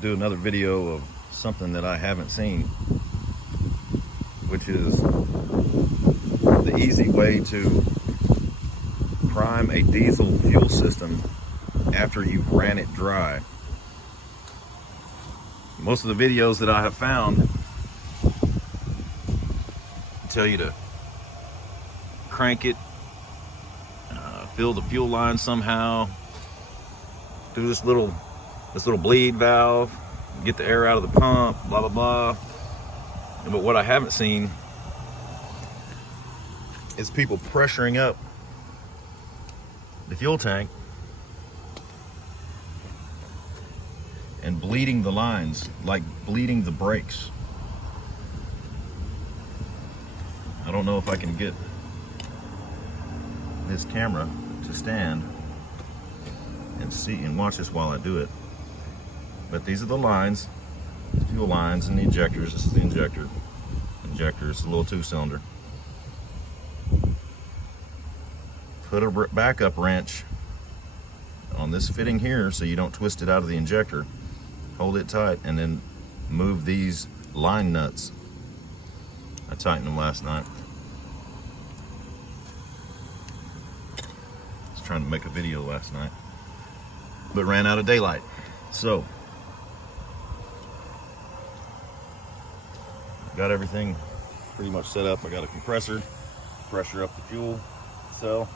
do another video of something that I haven't seen, which is the easy way to prime a diesel fuel system after you've ran it dry. Most of the videos that I have found tell you to crank it, fill the fuel line somehow, do this little bleed valve, get the air out of the pump, blah blah blah. But what I haven't seen is people pressuring up the fuel tank and bleeding the lines, like bleeding the brakes. I don't know if I can get this camera to stand and see and watch this while I do it. But these are the lines, the fuel lines and the injectors. This is the injector. Injector is a little 2-cylinder. Put a backup wrench on this fitting here so you don't twist it out of the injector. Hold it tight and then move these line nuts. I tightened them last night. I was trying to make a video last night, but ran out of daylight. So, got everything pretty much set up. I got a compressor, pressure up the fuel cell.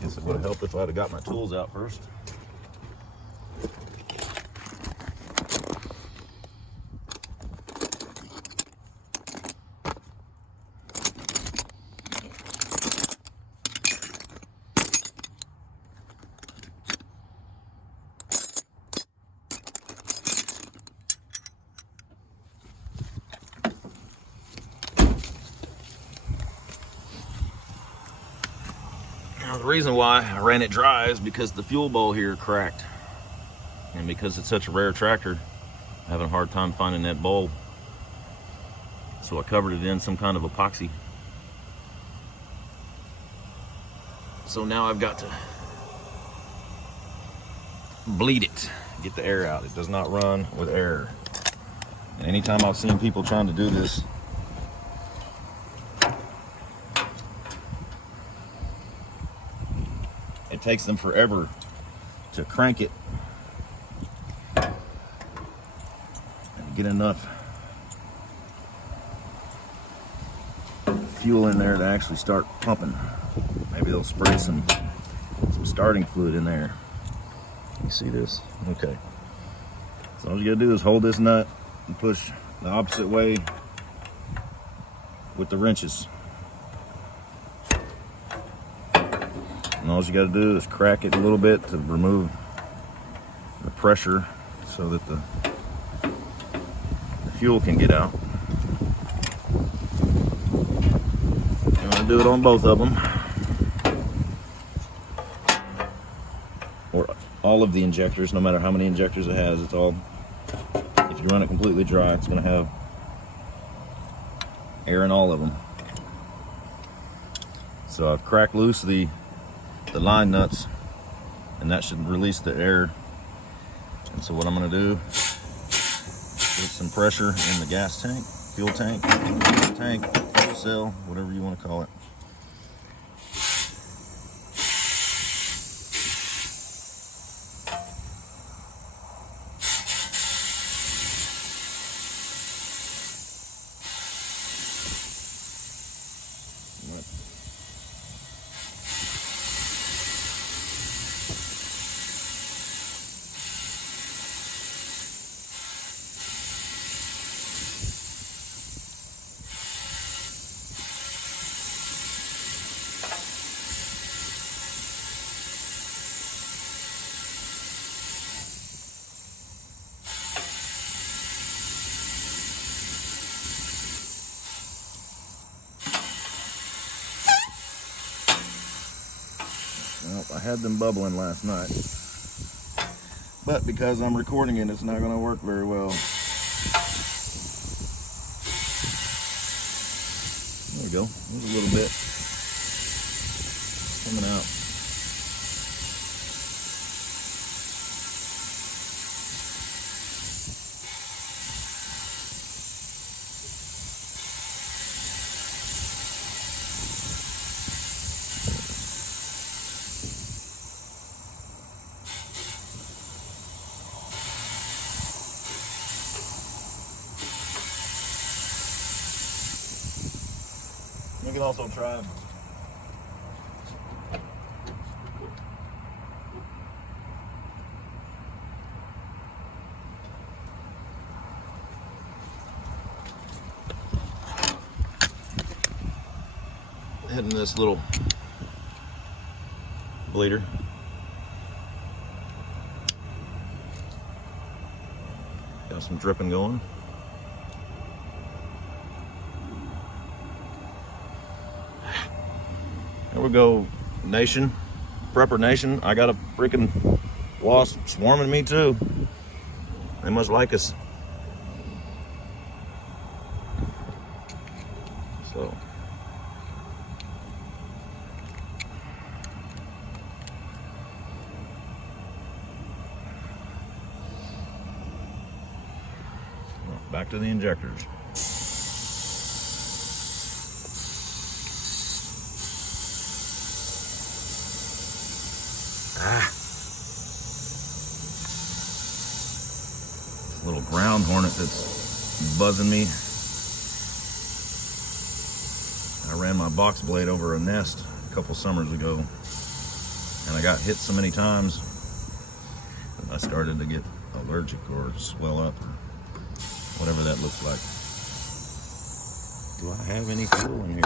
Guess it would have helped if I'd have got my tools out first. Now, the reason why I ran it dry is because the fuel bowl here cracked. And because it's such a rare tractor, I'm having a hard time finding that bowl. So I covered it in some kind of epoxy. So now I've got to bleed it, get the air out. It does not run with air. And anytime I've seen people trying to do this, it takes them forever to crank it and get enough fuel in there to actually start pumping. Maybe they'll spray some starting fluid in there. You see this? Okay. So all you gotta do is hold this nut and push the opposite way with the wrenches. And all you got to do is crack it a little bit to remove the pressure so that the fuel can get out. I'm going to do it on both of them. Or all of the injectors, no matter how many injectors it has. It's all, if you run it completely dry, it's going to have air in all of them. So I've cracked loose the line nuts, and that should release the air. And so what I'm going to do is put some pressure in the gas tank, fuel tank, fuel cell, whatever you want to call it. Well, I had them bubbling last night, but because I'm recording it, it's not going to work very well. we go. There's a little bit coming out. You can also try hitting this little bleeder. Got some dripping going. There we go, nation, prepper nation. I got a freaking wasp swarming me too. They must like us. So. Back to the injectors. Little ground hornet that's buzzing me. I ran my box blade over a nest a couple summers ago, and I got hit so many times that I started to get allergic or swell up or whatever that looks like. Do I have any fuel in here?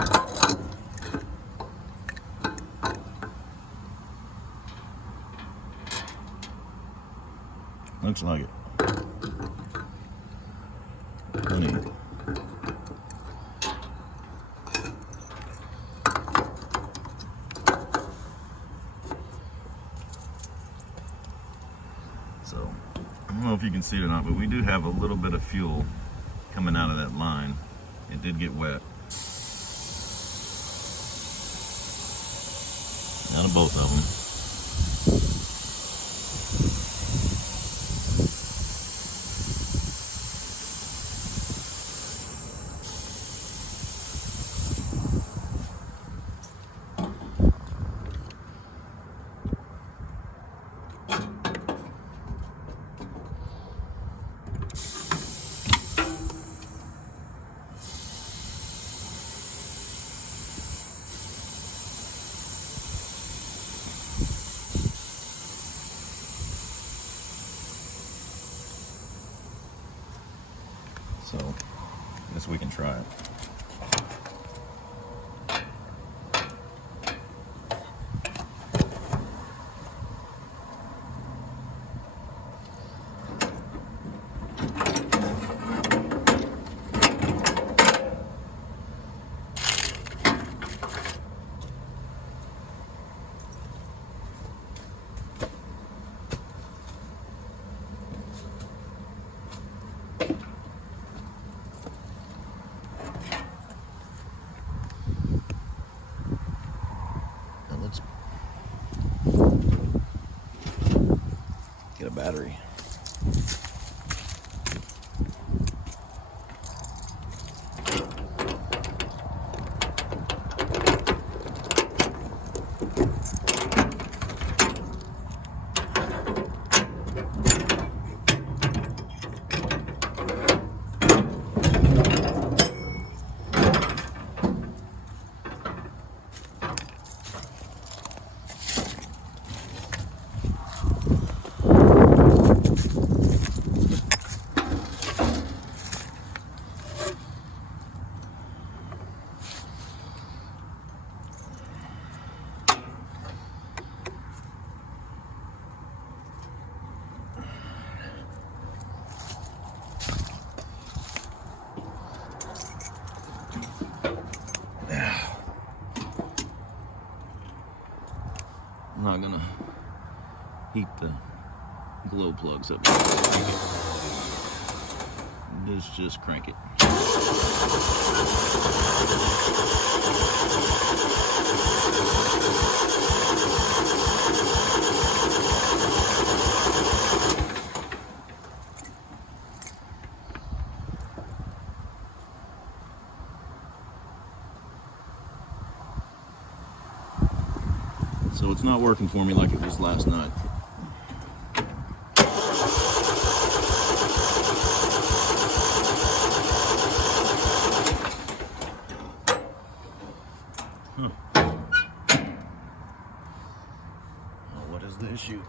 Looks like it. Plenty. So, I don't know if you can see it or not, but we do have a little bit of fuel coming out of that line. It did get wet. Out of both of them. So, I guess we can try it. Let's get a battery. I'm not gonna heat the glow plugs up. Let's just crank it. So it's not working for me like it was last night. Huh. Well, what is the issue?